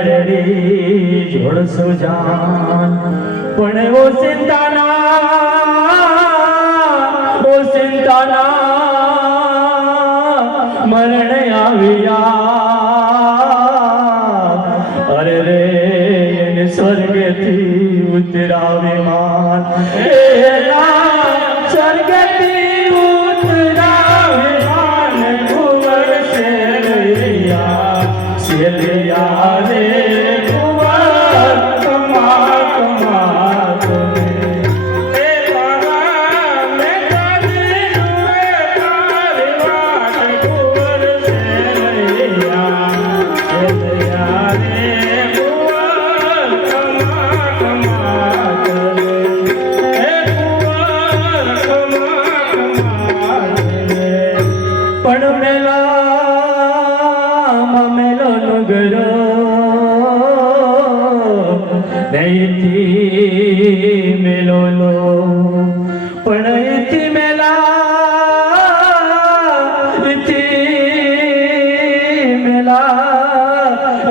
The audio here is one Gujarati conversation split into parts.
મેળડી જોડસો જાન પણ ઓ ચિંતાના મરણ આવ્યા અરે રે એને સ્વર્ગથી ઉતરાવે માન સ્વર્ગથી ઉતરાવે માન કુંવર શેલૈયા રે કુંવર કમા કમા તમે નહીથી મેલો લો પણ એથી મેલા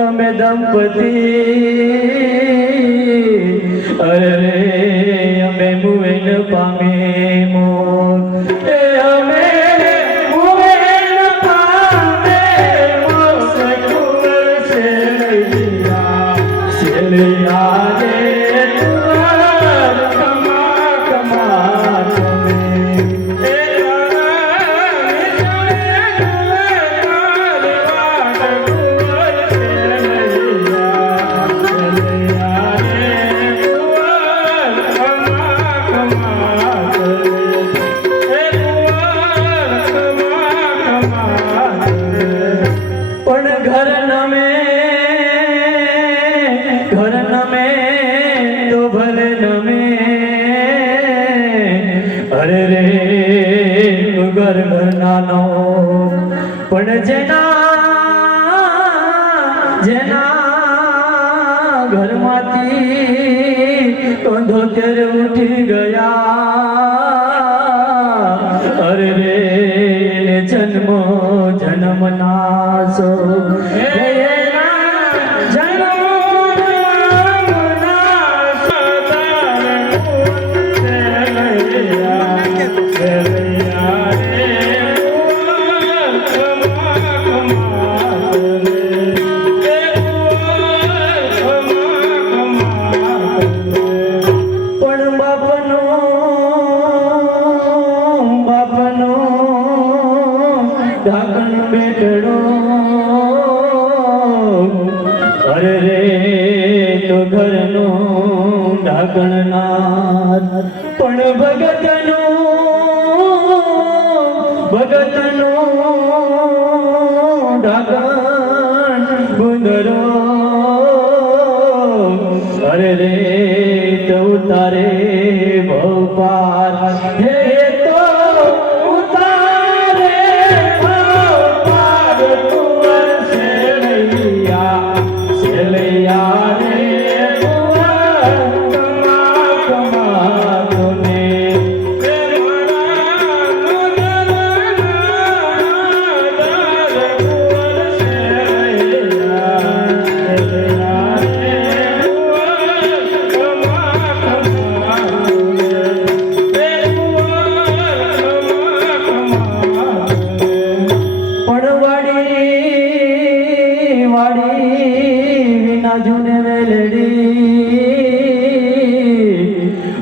અમે દંપતી અરે અમે મુવેન પામે મોર અમે મુવેન પામે મોક્ષ કુંવર શેલૈયા અરે રે ઘર નાનો પણ જેના ઘરમાંથી કંધોતેર ઉઠી ગયા અરે રે જન્મો જન્મ નાશો ઢાકણ બેટડો અરે રે તો ઘરનું ઢાકણ ના પણ ભગતનું ઢાકણ ગુંદરો અરે રે તો ઉતારે ભવપાર હે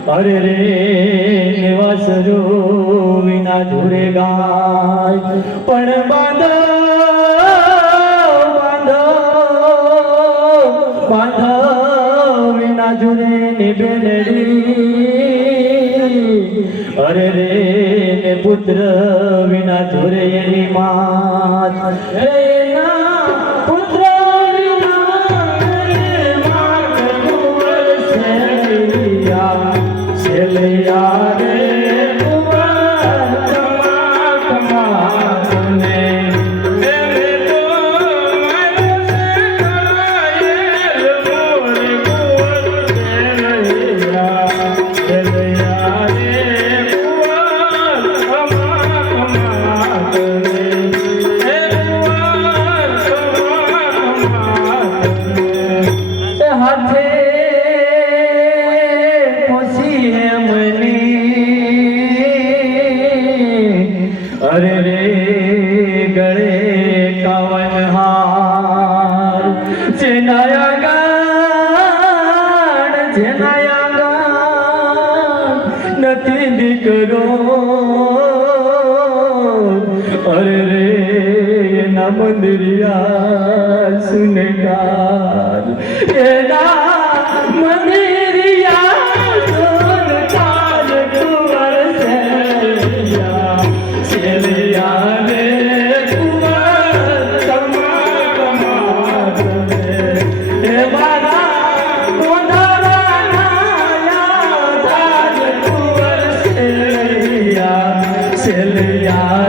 અરે રે નિવાસરો વિના ઝુરે ગાય પણ બાંધો વિના ઝુરે નિબેલડી અરે રે ને પુત્ર વિના ઝુરે એની માત પુત્ર શેલૈયા રે કુંવર કમા કમા તને માથે પોસી મને અરે રે ગળે કવન હાર જેનાયા ગાણ નથી દીકરો અરે રે એના મંદિરિયા સુનકાર એના મંદિરિયા સુનકાર કુંવર સેલિયા રે કુંવર તમારા એ મારા કોંધારા કુંવર સેલિયા